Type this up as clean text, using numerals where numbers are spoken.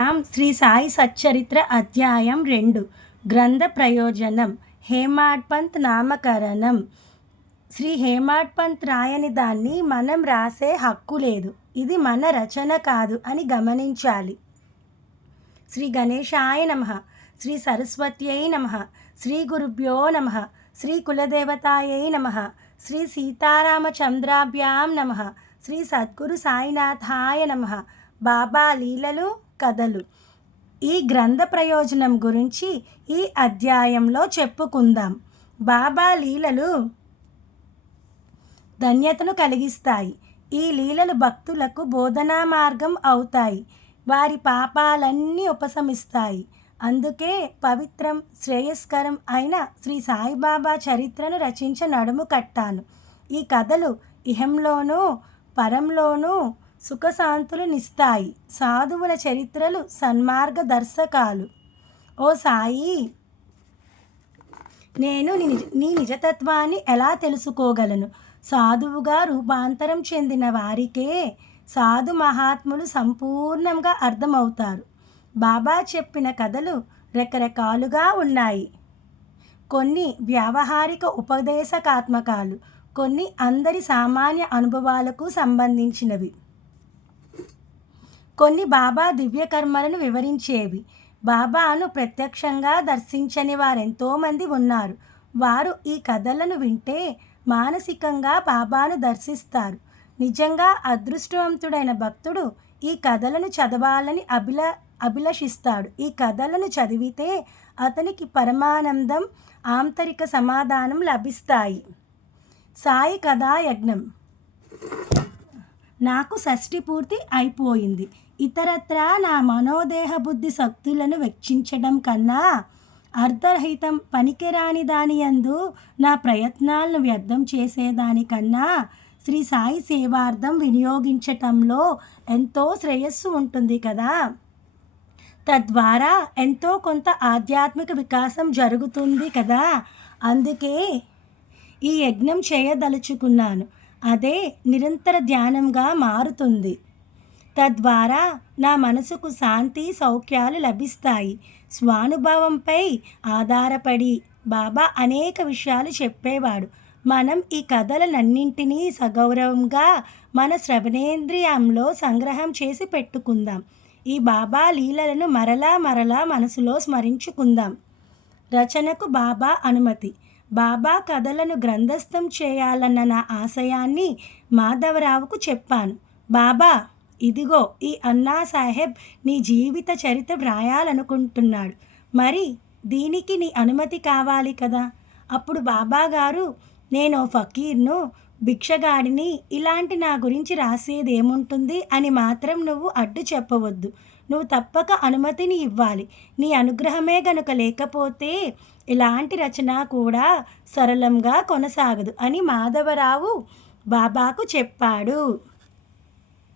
శ్రీ సాయి సచ్చరిత్ర అధ్యాయం 2 గ్రంథ ప్రయోజనం హేమాడ్ పంత్ నామకరణం. శ్రీ హేమాడ్ పంత్ రాయని దాన్ని మనం రాసే హక్కు లేదు. ఇది మన రచన కాదు అని గమనించాలి. శ్రీ గణేశాయ నమః. శ్రీ సరస్వత్యై నమః. శ్రీ గురుభ్యో నమః. శ్రీ కులదేవతాయై నమః. శ్రీ సీతారామచంద్రాభ్యాం నమః. శ్రీ సద్గురు సాయినాథాయ నమః. బాబా లీలలు కథలు. ఈ గ్రంథ ప్రయోజనం గురించి ఈ అధ్యాయంలో చెప్పుకుందాం. బాబా లీలలు ధన్యతను కలిగిస్తాయి. ఈ లీలలు భక్తులకు బోధనా మార్గం అవుతాయి. వారి పాపాలన్నీ ఉపశమిస్తాయి. అందుకే పవిత్రం శ్రేయస్కరం అయిన శ్రీ సాయిబాబా చరిత్రను రచించ నడుము కట్టాను. ఈ కథలు ఇహంలోనూ పరంలోనూ సుఖశాంతులనిస్తాయి. సాధువుల చరిత్రలు సన్మార్గదర్శకాలు. ఓ సాయి, నేను నీ నిజతత్వాన్ని ఎలా తెలుసుకోగలను? సాధువుగా రూపాంతరం చెందిన వారికే సాధు మహాత్ములు సంపూర్ణంగా అర్థమవుతారు. బాబా చెప్పిన కథలు రకరకాలుగా ఉన్నాయి. కొన్ని వ్యావహారిక ఉపదేశకాత్మకాలు, కొన్ని అందరి సామాన్య అనుభవాలకు సంబంధించినవి, కొన్ని బాబా దివ్యకర్మలను వివరించేవి. బాబాను ప్రత్యక్షంగా దర్శించని వారెంతోమంది ఉన్నారు. వారు ఈ కథలను వింటే మానసికంగా బాబాను దర్శిస్తారు. నిజంగా అదృష్టవంతుడైన భక్తుడు ఈ కథలను చదవాలని అభిలషిస్తాడు. ఈ కథలను చదివితే అతనికి పరమానందం, ఆంతరిక సమాధానం లభిస్తాయి. సాయి కథాయజ్ఞం. నాకు షష్ఠి పూర్తి అయిపోయింది. ఇతరత్రా నా మనోదేహ బుద్ధి శక్తులను వెచ్చించడం కన్నా, అర్ధరహితం పనికిరాని దానియందు నా ప్రయత్నాలను వ్యర్థం చేసేదానికన్నా శ్రీ సాయి సేవార్థం వినియోగించటంలో ఎంతో శ్రేయస్సు ఉంటుంది కదా. తద్వారా ఎంతో కొంత ఆధ్యాత్మిక వికాసం జరుగుతుంది కదా. అందుకే ఈ యజ్ఞం చేయదలుచుకున్నాను. అదే నిరంతర ధ్యానంగా మారుతుంది. తద్వారా నా మనసుకు శాంతి సౌఖ్యాలు లభిస్తాయి. స్వానుభవంపై ఆధారపడి బాబా అనేక విషయాలు చెప్పేవాడు. మనం ఈ కథలన్నింటినీ సగౌరవంగా మన శ్రవణేంద్రియంలో సంగ్రహం చేసి పెట్టుకుందాం. ఈ బాబా లీలలను మరలా మరలా మనసులో స్మరించుకుందాం. రచనకు బాబా అనుమతి. బాబా కథలను గ్రంథస్థం చేయాలన్న నా ఆశయాన్ని మాధవరావుకు చెప్పాను. బాబా, ఇదిగో ఈ అన్నా సాహెబ్ నీ జీవిత చరిత్ర వ్రాయాలనుకుంటున్నాడు. మరి దీనికి నీ అనుమతి కావాలి కదా. అప్పుడు బాబా గారు, నేను ఫకీర్ను, భిక్షగాడిని, ఇలాంటి నా గురించి రాసేదేముంటుంది అని మాత్రం నువ్వు అడ్డు చెప్పవద్దు. నువ్వు తప్పక అనుమతిని ఇవ్వాలి. నీ అనుగ్రహమే గనుక లేకపోతే ఇలాంటి రచన కూడా సరళంగా కొనసాగదు అని మాధవరావు బాబాకు చెప్పాడు.